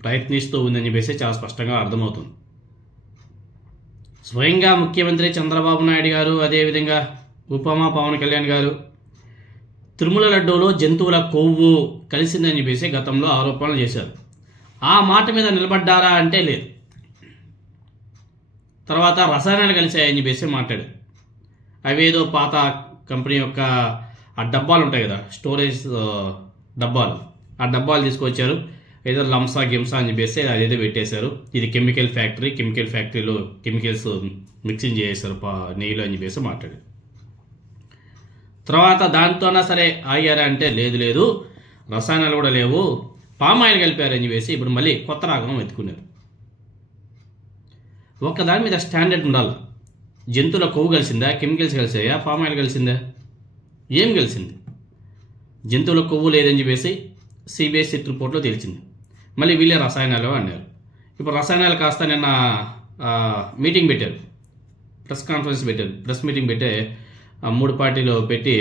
ప్రయత్నిస్తూ ఉందని చెప్పేసి చాలా స్పష్టంగా అర్థమవుతుంది. స్వయంగా ముఖ్యమంత్రి చంద్రబాబు నాయుడు గారు, అదేవిధంగా ఉపమా పవన్ కళ్యాణ్ గారు తిరుమల లడ్డూలో జంతువుల కొవ్వు కలిసిందని చెప్పేసి గతంలో ఆరోపణలు చేశారు. ఆ మాట మీద నిలబడ్డారా అంటే లేదు. తర్వాత రసాయనాలు కలిసాయని చెప్పేసి మాట్లాడారు. అవేదో పాత కంపెనీ యొక్క ఆ డబ్బాలు ఉంటాయి కదా, స్టోరేజ్ డబ్బాలు, ఆ డబ్బాలు తీసుకొచ్చారు. ఏదో లంసా గిమ్సా అని చెప్పేసి అదేదో పెట్టేశారు. ఇది కెమికల్ ఫ్యాక్టరీలో కెమికల్స్ మిక్సింగ్ చేసేసారు నెయ్యిలో అని చెప్పేసి మాట్లాడారు. తర్వాత దాంతోనా సరే ఆగారా అంటే లేదు, రసాయనాలు కూడా లేవు, పామాయిల్ కలిపారని చెప్పేసి ఇప్పుడు మళ్ళీ కొత్త రాగం వెతుకున్నారు. ఒక్కదాని మీద స్టాండర్డ్ ఉండాలి. జంతువుల కొవ్వు కలిసిందా, కెమికల్స్ కలిసాయా, పామాయిల్ కలిసిందా, ఏం కలిసింది? జంతువుల కొవ్వు లేదని చెప్పేసి సిబిఎస్ఈ రిపోర్ట్లో తెలిసింది. మళ్ళీ వీళ్ళే రసాయనాలు అన్నారు. ఇప్పుడు రసాయనాలు కాస్త నిన్న మీటింగ్ పెట్టారు, ప్రెస్ మీటింగ్ పెట్టే 3 పార్టీలు పెట్టి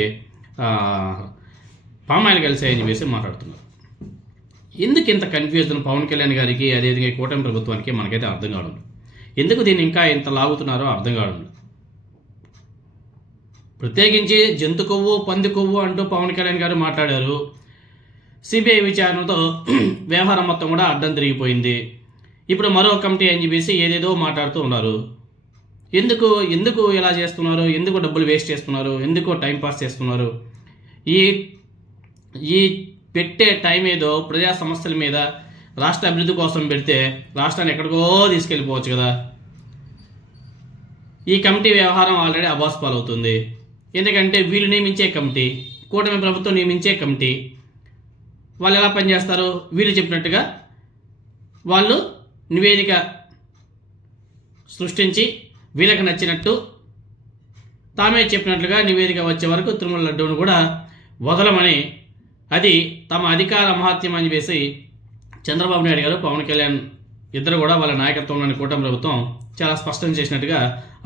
పామాయిల్ కలిసాయని చెప్పేసి మాట్లాడుతున్నారు. ఎందుకు ఇంత కన్ఫ్యూజన్ పవన్ కళ్యాణ్ గారికి, అదేవిధంగా కూటమి ప్రభుత్వానికి మనకైతే అర్థం కావడం. ఎందుకు దీన్ని ఇంకా ఇంత లాగుతున్నారో అర్థం కావడం. ప్రత్యేకించి జంతు కొవ్వు, పంది కొవ్వు అంటూ పవన్ కళ్యాణ్ గారు మాట్లాడారు. సిబిఐ విచారణతో వ్యవహారం మొత్తం కూడా అడ్డం తిరిగిపోయింది. ఇప్పుడు మరో కమిటీ అని చెప్పేసి ఏదేదో మాట్లాడుతూ ఉన్నారు. ఎందుకు ఇలా చేస్తున్నారు? ఎందుకు డబ్బులు వేస్ట్ చేస్తున్నారు? ఎందుకు టైంపాస్ చేస్తున్నారు? ఈ పెట్టే టైం ఏదో ప్రజా సమస్యల మీద, రాష్ట్ర అభివృద్ధి కోసం పెడితే రాష్ట్రాన్ని ఎక్కడికో తీసుకెళ్ళిపోవచ్చు కదా. ఈ కమిటీ వ్యవహారం ఆల్రెడీ అబాస్పాలవుతుంది. ఎందుకంటే వీళ్ళు నియమించే కమిటీ, కూటమి ప్రభుత్వం నియమించే కమిటీ, వాళ్ళు ఎలా పనిచేస్తారు? వీళ్ళు చెప్పినట్టుగా వాళ్ళు నివేదిక సృష్టించి వీళ్ళకి నచ్చినట్టు తామే చెప్పినట్లుగా నివేదిక వచ్చే వరకు తిరుమల లడ్డూను కూడా వదలమని, అది తమ అధికార మహాత్యం అని వేసి చంద్రబాబు నాయుడు గారు, పవన్ కళ్యాణ్ ఇద్దరు కూడా వాళ్ళ నాయకత్వంలోని కూటమి ప్రభుత్వం చాలా స్పష్టం చేసినట్టుగా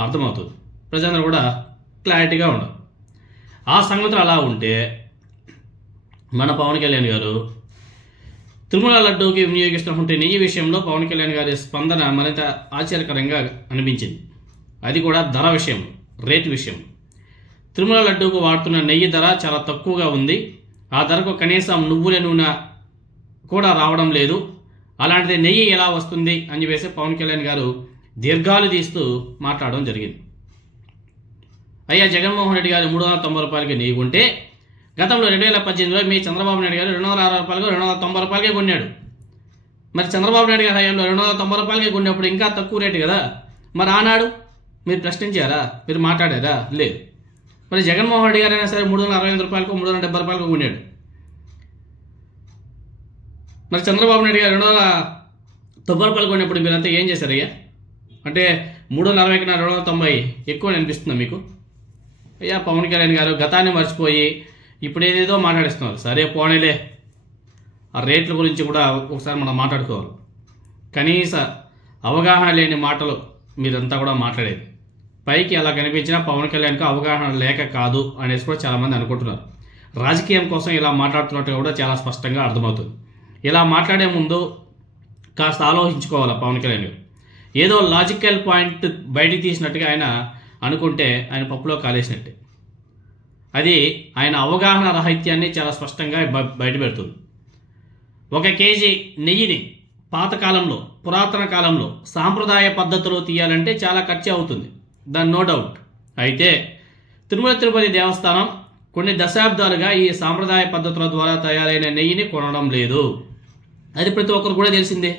అర్థమవుతుంది. ప్రజలందరూ కూడా క్లారిటీగా ఉండరు. ఆ సంగతులు అలా ఉంటే మన పవన్ కళ్యాణ్ గారు తిరుమల లడ్డూకి వినియోగిస్తున్నటువంటి నెయ్యి విషయంలో పవన్ కళ్యాణ్ గారి స్పందన మరింత ఆశ్చర్యకరంగా అనిపించింది. అది కూడా ధర విషయం, రేటు విషయం. తిరుమల లడ్డూకు వాడుతున్న నెయ్యి ధర చాలా తక్కువగా ఉంది. ఆ ధరకు కనీసం నువ్వుల నూనె కూడా రావడం లేదు. అలాంటిది నెయ్యి ఎలా వస్తుంది అని చెప్పేసి పవన్ కళ్యాణ్ గారు దీర్ఘాలు తీస్తూ మాట్లాడడం జరిగింది. అయ్యా జగన్మోహన్ రెడ్డి గారు 390 రూపాయలకి నెయ్యి కొంటే గతంలో 2018లో మీ చంద్రబాబు నాయుడు గారు 260 రూపాయలకు 290 రూపాయలకే కొన్నాడు. మరి చంద్రబాబు నాయుడు గారి హయాంలో 290 రూపాయలకే కొన్నప్పుడు ఇంకా తక్కువ రేటు కదా. మరి ఆనాడు మీరు ప్రశ్నించారా? మీరు మాట్లాడారా? లేదు. మరి జగన్మోహన్ రెడ్డి గారు అయినా సరే 368 రూపాయలకు 370 రూపాయలకు కొన్నాడు. మరి చంద్రబాబు నాయుడు గారు 290 రూపాయలు కొన్నప్పుడు మీరంతా ఏం చేశారయ్యా? అంటే 340కి 290 ఎక్కువ అనిపిస్తుందా మీకు? అయ్యా పవన్ కళ్యాణ్ గారు గతాన్ని మర్చిపోయి ఇప్పుడు ఏదేదో మాట్లాడిస్తున్నారు. సరే పోనీలే, ఆ రేట్ల గురించి కూడా ఒకసారి మనం మాట్లాడుకోవాలి. కనీస అవగాహన లేని మాటలు మీరంతా కూడా మాట్లాడేది. పైకి అలా కనిపించినా పవన్ కళ్యాణ్కి అవగాహన లేక కాదు అనేసి కూడా చాలామంది అనుకుంటున్నారు. రాజకీయం కోసం ఇలా మాట్లాడుతున్నట్టుగా కూడా చాలా స్పష్టంగా అర్థమవుతుంది. ఇలా మాట్లాడే ముందు కాస్త ఆలోచించుకోవాలి పవన్ కళ్యాణ్ గారు. ఏదో లాజికల్ పాయింట్ బయటికి తీసినట్టుగా ఆయన అనుకుంటే ఆయన పప్పులో కాలేసినట్టే. అది ఆయన అవగాహన రాహిత్యాన్ని చాలా స్పష్టంగా బయటపెడుతుంది. 1 కేజీ నెయ్యిని పాతకాలంలో, పురాతన కాలంలో సాంప్రదాయ పద్ధతిలో తీయాలంటే చాలా ఖర్చు అవుతుంది, దాని నో డౌట్. అయితే తిరుమల తిరుపతి దేవస్థానం కొన్ని దశాబ్దాలుగా ఈ సాంప్రదాయ పద్ధతుల ద్వారా తయారైన నెయ్యిని కొనడం లేదు. అది ప్రతి ఒక్కరు కూడా తెలిసిందే.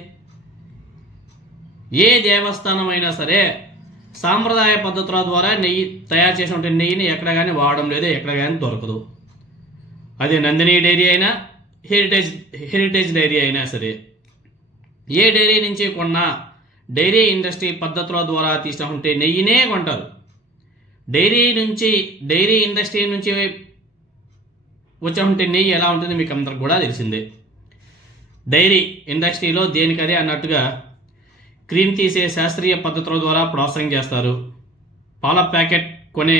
ఏ దేవస్థానం అయినా సరే సాంప్రదాయ పద్ధతుల ద్వారా నెయ్యి తయారు చేసినటువంటి నెయ్యిని ఎక్కడ కానీ వాడడం లేదు, ఎక్కడ కానీ దొరకదు. అది నందిని డైరీ అయినా, హెరిటేజ్ డైరీ అయినా సరే, ఏ డైరీ నుంచి కొన్నా డైరీ ఇండస్ట్రీ పద్ధతుల ద్వారా తీసినటువంటి నెయ్యినే కొంటారు. డైరీ ఇండస్ట్రీ నుంచి వచ్చినటువంటి నెయ్యి ఎలా ఉంటుంది మీకు అందరికి కూడా తెలిసిందే. డైరీ ఇండస్ట్రీలో దేనికదే అన్నట్టుగా క్రీమ్ తీసే శాస్త్రీయ పద్ధతుల ద్వారా ప్రాసెసింగ్ చేస్తారు. పాల ప్యాకెట్ కొనే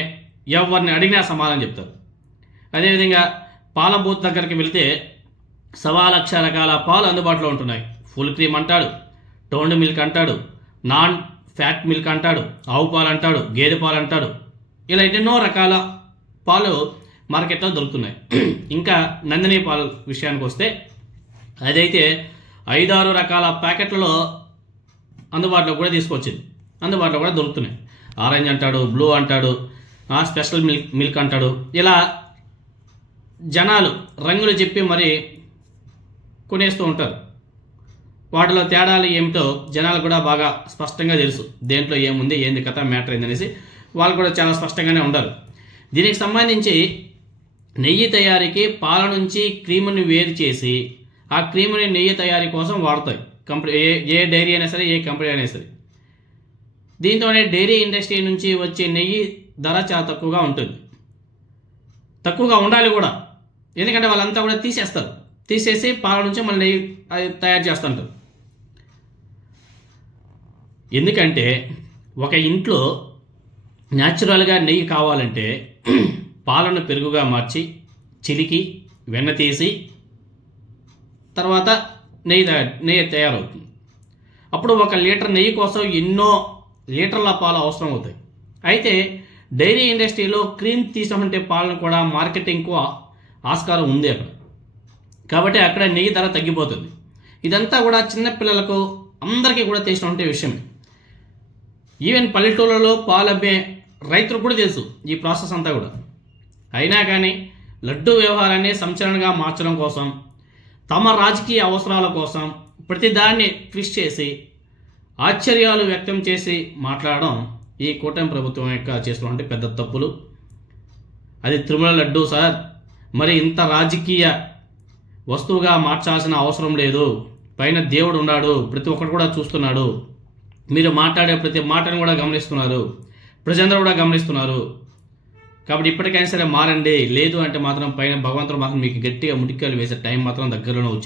ఎవరిని అడిగినా సమాధానం చెప్తారు. అదేవిధంగా పాల బూత్ దగ్గరికి వెళితే 1,00,000 రకాల పాలు అందుబాటులో ఉంటున్నాయి. ఫుల్ క్రీమ్ అంటాడు, టోన్డ్ మిల్క్ అంటాడు, నాన్ ఫ్యాట్ మిల్క్ అంటాడు, ఆవు పాలు అంటాడు, గేదె పాలు అంటాడు. ఇలా ఎన్నెన్నో రకాల పాలు మార్కెట్లో దొరుకుతున్నాయి. ఇంకా నందిని పాలు విషయానికి వస్తే అదైతే 5-6 రకాల ప్యాకెట్లలో అందుబాటులో కూడా తీసుకొచ్చింది, అందుబాటులో కూడా దొరుకుతున్నాయి. ఆరెంజ్ అంటాడు, బ్లూ అంటాడు, స్పెషల్ మిల్క్ అంటాడు. ఇలా జనాలు రంగులు చెప్పి మరి కొనేస్తూ ఉంటారు. వాటిలో తేడాలు ఏమిటో జనాలు కూడా బాగా స్పష్టంగా తెలుసు, దేంట్లో ఏముంది, ఏంది కథ, మ్యాటర్ ఏందనేసి వాళ్ళు కూడా చాలా స్పష్టంగానే ఉంటారు. దీనికి సంబంధించి నెయ్యి తయారీకి పాల నుంచి క్రీముని వేరు చేసి ఆ క్రీముని నెయ్యి తయారీ కోసం వాడతాయి కంపెనీ, ఏ డైరీ అయినా సరే, ఏ కంపెనీ అయినా సరే. దీంతోనే డైరీ ఇండస్ట్రీ నుంచి వచ్చే నెయ్యి ధర చాలా తక్కువగా ఉంటుంది, తక్కువగా ఉండాలి కూడా. ఎందుకంటే వాళ్ళంతా కూడా తీసేసి పాల నుంచి మళ్ళీ నెయ్యి తయారు చేస్తుంటారు. ఎందుకంటే ఒక ఇంట్లో న్యాచురల్గా నెయ్యి కావాలంటే పాలను పెరుగుగా మార్చి చిలికి వెన్న తీసి తర్వాత నెయ్యి తయారవుతుంది. అప్పుడు 1 లీటర్ నెయ్యి కోసం ఎన్నో లీటర్ల పాలు అవసరం అవుతాయి. అయితే డైరీ ఇండస్ట్రీలో క్రీమ్ తీసామంటే పాలను కూడా మార్కెటింగ్కు ఆస్కారం ఉంది అక్కడ, కాబట్టి అక్కడ నెయ్యి ధర తగ్గిపోతుంది. ఇదంతా కూడా చిన్నపిల్లలకు అందరికీ కూడా తెలిసినటువంటి విషయమే. ఈవెన్ పల్లెటూళ్ళలో పాలు అమ్మే రైతులకు కూడా తెలుసు ఈ ప్రాసెస్ అంతా కూడా. అయినా కానీ లడ్డు వ్యవహారాన్ని సంచలనంగా మార్చడం కోసం, తమ రాజకీయ అవసరాల కోసం ప్రతిదాన్ని ట్విస్ట్ చేసి ఆశ్చర్యాలు వ్యక్తం చేసి మాట్లాడడం ఈ కూటమి ప్రభుత్వం యొక్క చేస్తున్నటువంటి పెద్ద తప్పులు. అది తిరుమల లడ్డు సార్, మరి ఇంత రాజకీయ వస్తువుగా మార్చాల్సిన అవసరం లేదు. పైన దేవుడు ఉన్నాడు, ప్రతి ఒక్కరు కూడా చూస్తున్నాడు, మీరు మాట్లాడే ప్రతి మాటను కూడా గమనిస్తున్నారు, ప్రజలందరూ కూడా గమనిస్తున్నారు. కాబట్టి ఇప్పటికైనా సరే మారండి. లేదు అంటే మాత్రం పైన భగవంతుడు మాత్రం మీకు గట్టిగా ముటికాలు వేసే టైం మాత్రం దగ్గరలోనే వచ్చింది.